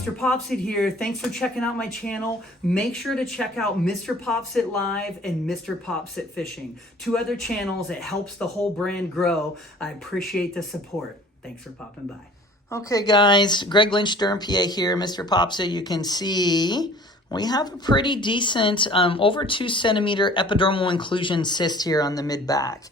MrPopZit here. Thanks for checking out my channel. Make sure to check out MrPopZit Live and MrPopZit Fishing. 2 other channels. It helps the whole brand grow. I appreciate the support. Thanks for popping by. Okay guys, Greg Lynch, Durham, PA here. MrPopZit, you can see we have a pretty decent over 2 centimeter epidermal inclusion cyst here on the mid back.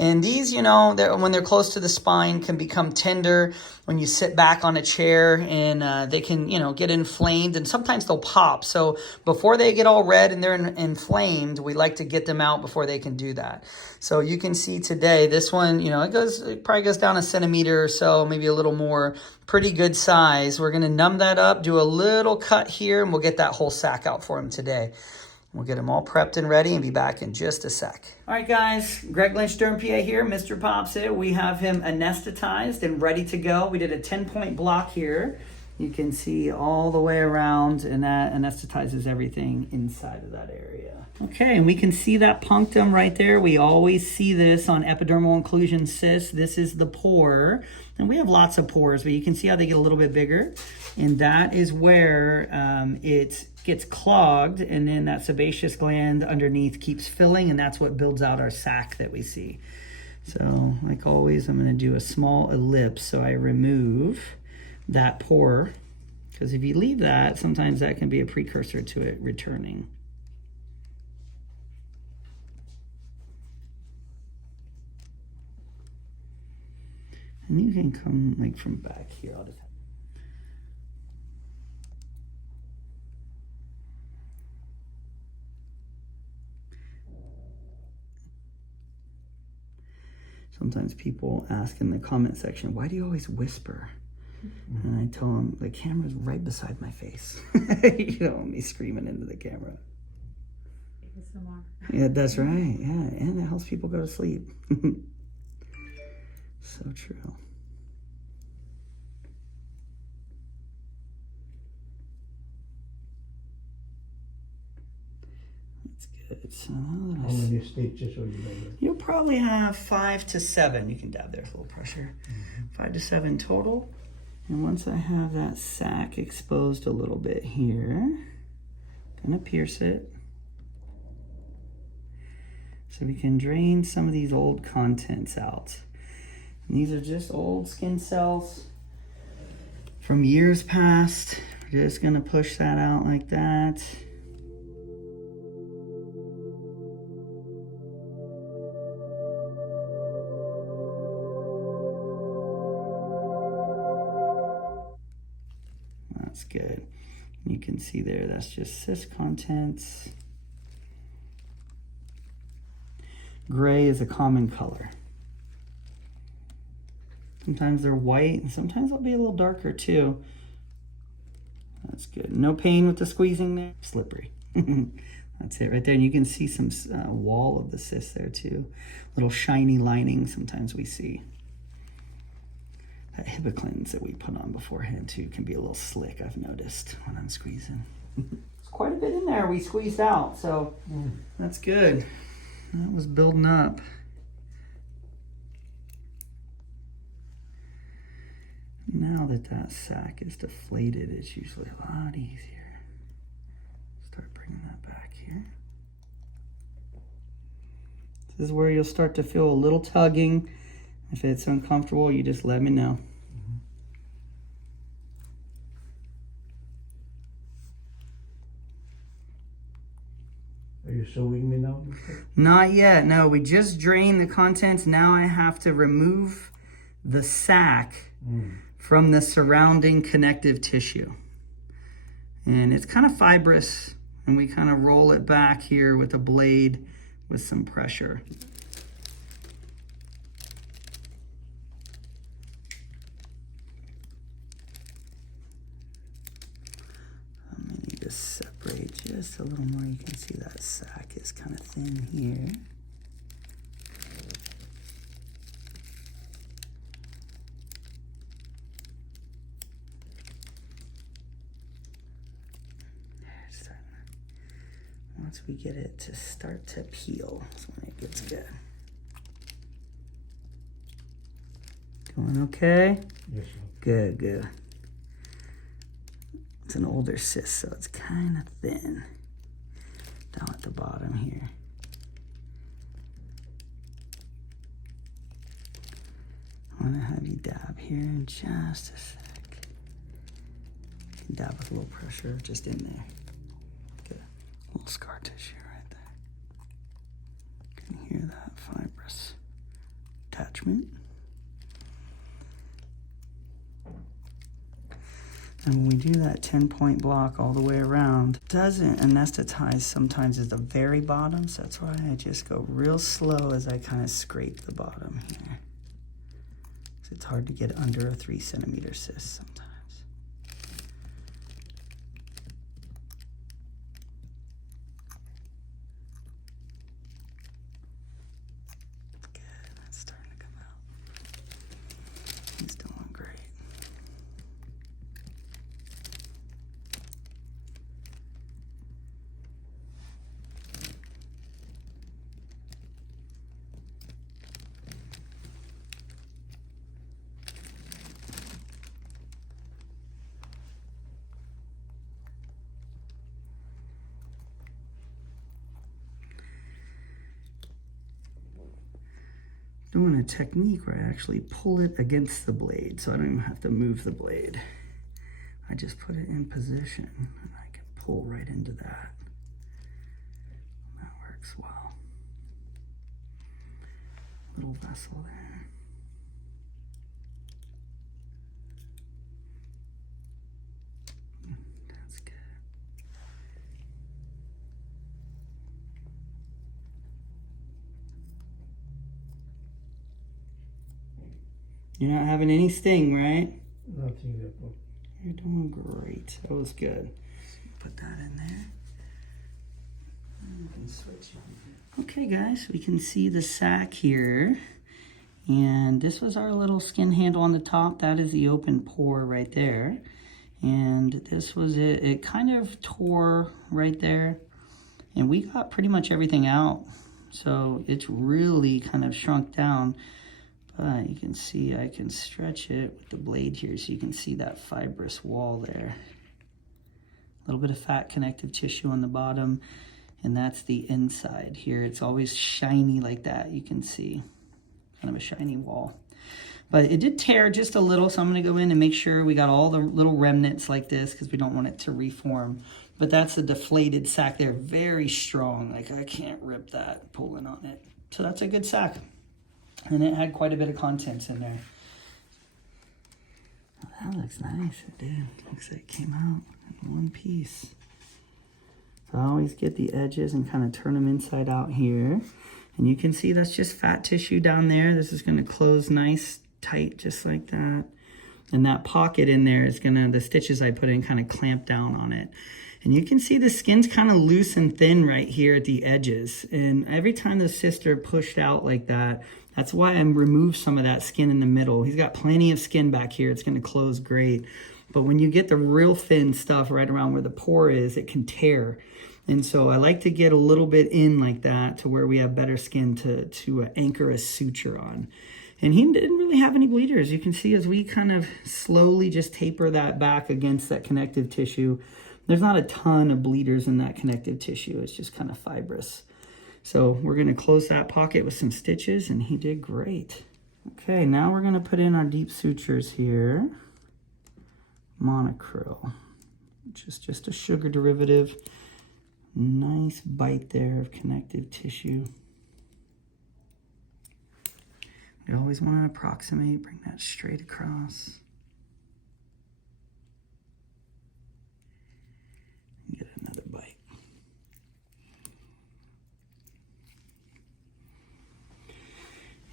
And these, you know, when they're close to the spine, can become tender when you sit back on a chair, and they can, you know, get inflamed, and sometimes they'll pop. So before they get all red and they're inflamed, we like to get them out before they can do that. So you can see today, this one, you know, it probably goes down a centimeter or so, maybe a little more. Pretty good size. We're going to numb that up, do a little cut here, and we'll get that whole sack out for him today. We'll get them all prepped and ready and be back in just a sec. All right, guys. Greg Lynch, Durham, PA here. MrPopZit. We have him anesthetized and ready to go. We did a 10-point block here. You can see all the way around, and that anesthetizes everything inside of that area. Okay, and we can see that punctum right there. We always see this on epidermal inclusion cysts. This is the pore, and we have lots of pores, but you can see how they get a little bit bigger, and that is where it gets clogged, and then that sebaceous gland underneath keeps filling, and that's what builds out our sac that we see. So, like always, I'm going to do a small ellipse so I remove that pore, because if you leave that, sometimes that can be a precursor to it returning. And you can come like from back here. I'll just sometimes people ask in the comment section, why do you always whisper? And I tell them, the camera's right beside my face. You don't want me screaming into the camera. ASMR. Yeah, that's right. Yeah, and it helps people go to sleep. So true. That's good. So now that how many stitches will you make? You'll probably have 5 to 7. You can dab there, a little pressure. 5 to 7 total. And once I have that sac exposed a little bit here, I'm gonna pierce it so we can drain some of these old contents out. And these are just old skin cells from years past. We're just gonna push that out like that. That's good. You can see there, that's just cyst contents. Gray is a common color. Sometimes they're white, and sometimes they'll be a little darker too. That's good. No pain with the squeezing there. Slippery. That's it right there. And you can see some wall of the cyst there too. Little shiny lining sometimes we see. That hibiclins that we put on beforehand too can be a little slick, I've noticed, when I'm squeezing. It's quite a bit in there we squeezed out, so that's good. That was building up. Now that sac is deflated, it's usually a lot easier. Start bringing that back here. This is where you'll start to feel a little tugging. If it's uncomfortable, you just let me know. Are you sewing me now? Not yet. No, we just drained the contents. Now I have to remove the sac from the surrounding connective tissue. And it's kind of fibrous, and we kind of roll it back here with a blade with some pressure. To separate just a little more. You can see that sac is kind of thin here. Once we get it to start to peel, that's when it gets good. Going okay? Yes, sir. Good, good. It's an older cyst, so it's kind of thin down at the bottom here. I'm gonna have you dab here in just a sec. Dab with a little pressure just in there. Good. A little scar tissue right there. Can you hear that fibrous attachment? And when we do that 10-point block all the way around, it doesn't anesthetize sometimes at the very bottom, so that's why I just go real slow as I kind of scrape the bottom here. So it's hard to get under a 3-centimeter cyst sometimes. Good, that's starting to come out. He's doing great. Doing a technique where I actually pull it against the blade, so I don't even have to move the blade. I just put it in position and I can pull right into that. That works well. Little vessel there. That's good. You're not having any sting, right? Nothing there, bro. You're doing great. That was good. Put that in there. And we can switch. Okay, guys, we can see the sac here. And this was our little skin handle on the top. That is the open pore right there. And this was it. It kind of tore right there. And we got pretty much everything out. So it's really kind of shrunk down. But you can see I can stretch it with the blade here so you can see that fibrous wall there. A little bit of fat connective tissue on the bottom, and that's the inside here. It's always shiny like that, you can see. Kind of a shiny wall. But it did tear just a little, so I'm gonna go in and make sure we got all the little remnants like this because we don't want it to reform. But that's a deflated sac there, very strong. Like I can't rip that pulling on it. So that's a good sac. And it had quite a bit of contents in there. Oh, that looks nice. It did. Looks like it came out in one piece. So I always get the edges and kind of turn them inside out here. And you can see that's just fat tissue down there. This is going to close nice, tight, just like that. And that pocket in there is going to, the stitches I put in kind of clamp down on it. And you can see the skin's kind of loose and thin right here at the edges. And every time the cysts are pushed out like that, that's why I remove some of that skin in the middle. He's got plenty of skin back here. It's going to close great. But when you get the real thin stuff right around where the pore is, it can tear. And so I like to get a little bit in like that to where we have better skin to anchor a suture on. And he didn't really have any bleeders. You can see as we kind of slowly just taper that back against that connective tissue, there's not a ton of bleeders in that connective tissue. It's just kind of fibrous. So we're going to close that pocket with some stitches, and he did great. Okay, now we're going to put in our deep sutures here. Monocryl, which is just a sugar derivative. Nice bite there of connective tissue. We always want to approximate, bring that straight across. Get another bite.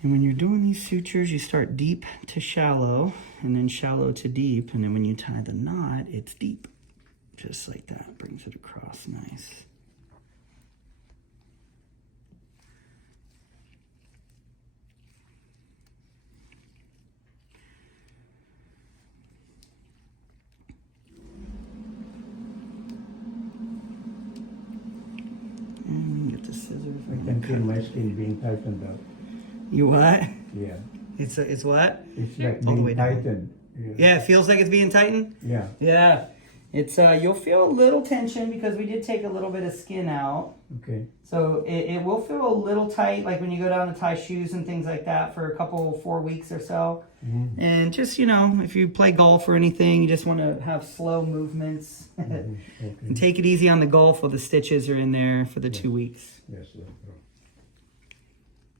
And when you're doing these sutures, you start deep to shallow, and then shallow to deep, and then when you tie the knot, it's deep. Just like that, brings it across nice. And get the scissors. I can feel my skin being tightened up. You what? Yeah. It's what? It's like All the way being down. tightened. Yeah, it feels like it's being tightened. Yeah. Yeah, it's you'll feel a little tension because we did take a little bit of skin out. Okay. So it will feel a little tight, like when you go down to tie shoes and things like that for a couple, 4 weeks or so. Mm-hmm. And just, you know, if you play golf or anything, you just want to have slow movements. Okay. And take it easy on the golf while the stitches are in there for the 2 weeks. Yes, doctor.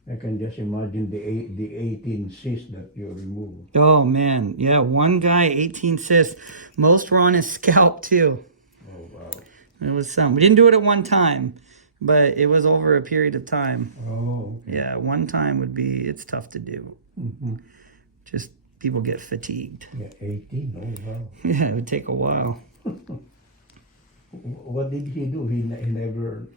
I can just imagine the 18 cysts that you removed. Oh, man. Yeah, one guy, 18 cysts. Most were on his scalp, too. Oh, wow. It was some. We didn't do it at one time, but it was over a period of time. Oh, okay. Yeah, one time would be, it's tough to do. Mm-hmm. Just people get fatigued. Yeah, 18. Oh, wow. Yeah, it would take a while. What did he do? He never.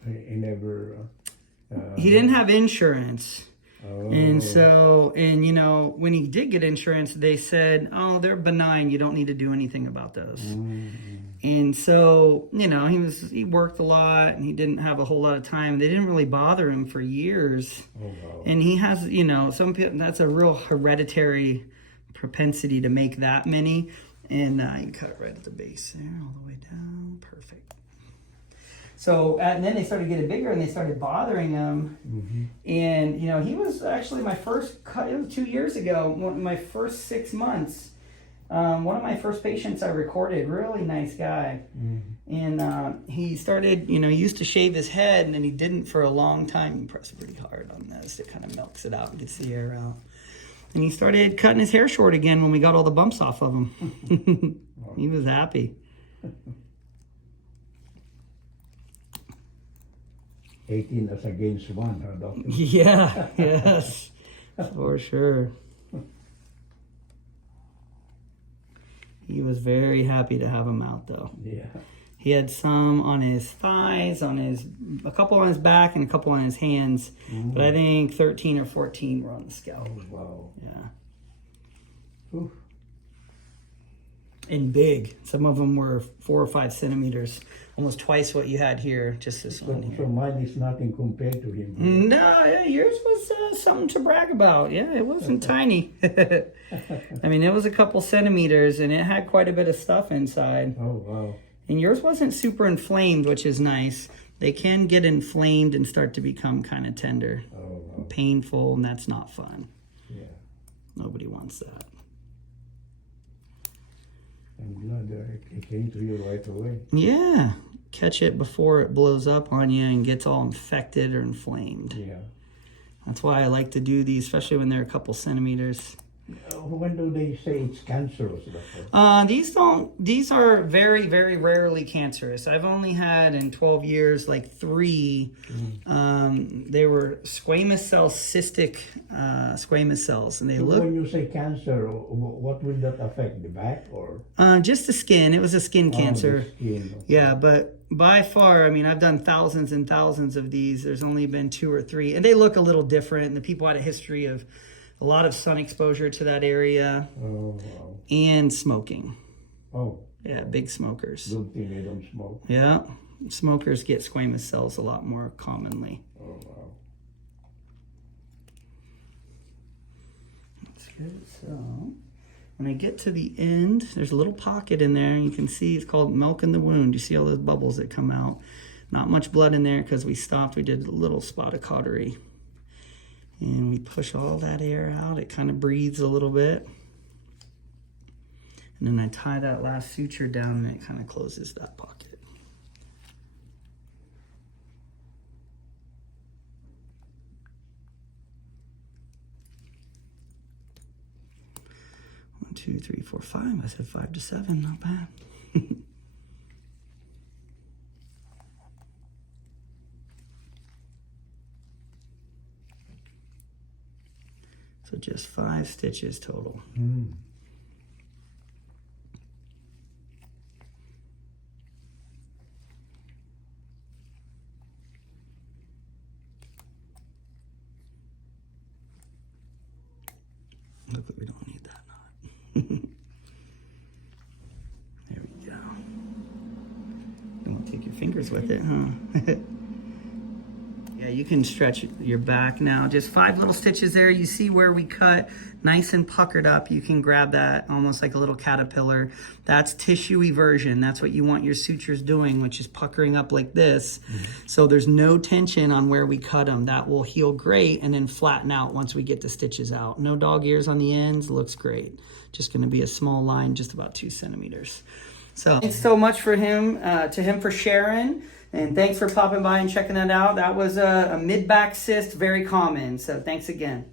He didn't have insurance. Oh. And so, and you know, when he did get insurance, they said, oh, they're benign. You don't need to do anything about those. Mm-hmm. And so, you know, he worked a lot and he didn't have a whole lot of time. They didn't really bother him for years. Oh, wow. And he has, you know, some people, that's a real hereditary propensity to make that many. And I can cut right at the base there, all the way down. Perfect. So, and then they started getting bigger and they started bothering him. Mm-hmm. And, you know, he was actually my first cut, it was 2 years ago, my first 6 months. One of my first patients I recorded, really nice guy. Mm-hmm. And he started, you know, he used to shave his head and then he didn't for a long time. He pressed pretty hard on this. It kind of milks it out and gets the air out. And he started cutting his hair short again when we got all the bumps off of him. He was happy. 18 as against 1, huh, doctor? Yeah, yes, for sure. He was very happy to have him out, though. Yeah. He had some on his thighs, a couple on his back, and a couple on his hands. Mm-hmm. But I think 13 or 14 were on the scalp. Oh, wow. Yeah. Oof. And big. Some of them were 4 or 5 centimeters, almost twice what you had here. Just this one So here. mine is nothing compared to him. No, yeah, yours was something to brag about. Yeah, it wasn't tiny. I mean, it was a couple centimeters, and it had quite a bit of stuff inside. Oh, wow. And yours wasn't super inflamed, which is nice. They can get inflamed and start to become kind of tender, Oh, wow. painful, and that's not fun. Yeah. Nobody wants that. I'm glad it came to you right away. Yeah, catch it before it blows up on you and gets all infected or inflamed. Yeah. That's why I like to do these, especially when they're a couple centimeters. When do they say it's cancerous, doctor? These are very, very rarely cancerous. I've only had in 12 years like 3. They were squamous cell, cystic squamous cells, and they look When you say cancer, what will that affect? The back or? just the skin. It was a skin cancer. The skin. Okay. Yeah, but by far, I mean, I've done thousands and thousands of these. There's only been 2 or 3, and they look a little different. And the people had a history of a lot of sun exposure to that area Oh, wow. and smoking. Oh. Yeah, big smokers. Good thing they don't smoke. Yeah, smokers get squamous cells a lot more commonly. Oh, wow. That's good. So when I get to the end, there's a little pocket in there. You can see it's called milk in the wound. You see all those bubbles that come out. Not much blood in there because we stopped. We did a little spot of cautery. And we push all that air out. It kind of breathes a little bit. And then I tie that last suture down and it kind of closes that pocket. One, 2, 3, 4, 5. I said 5 to 7, not bad. So just 5 stitches total. Mm. Look, we don't need that knot. There we go. You won't take your fingers with it, huh? Yeah, you can stretch your back now. Just 5 little stitches there. You see where we cut, nice and puckered up. You can grab that almost like a little caterpillar. That's tissue eversion. That's what you want your sutures doing, which is puckering up like this. So there's no tension on where we cut them. That will heal great and then flatten out once we get the stitches out. No dog ears on the ends. Looks great. Just going to be a small line, just about 2 centimeters. So thanks so much for him, for sharing. And thanks for popping by and checking that out. That was a mid-back cyst, very common. So thanks again.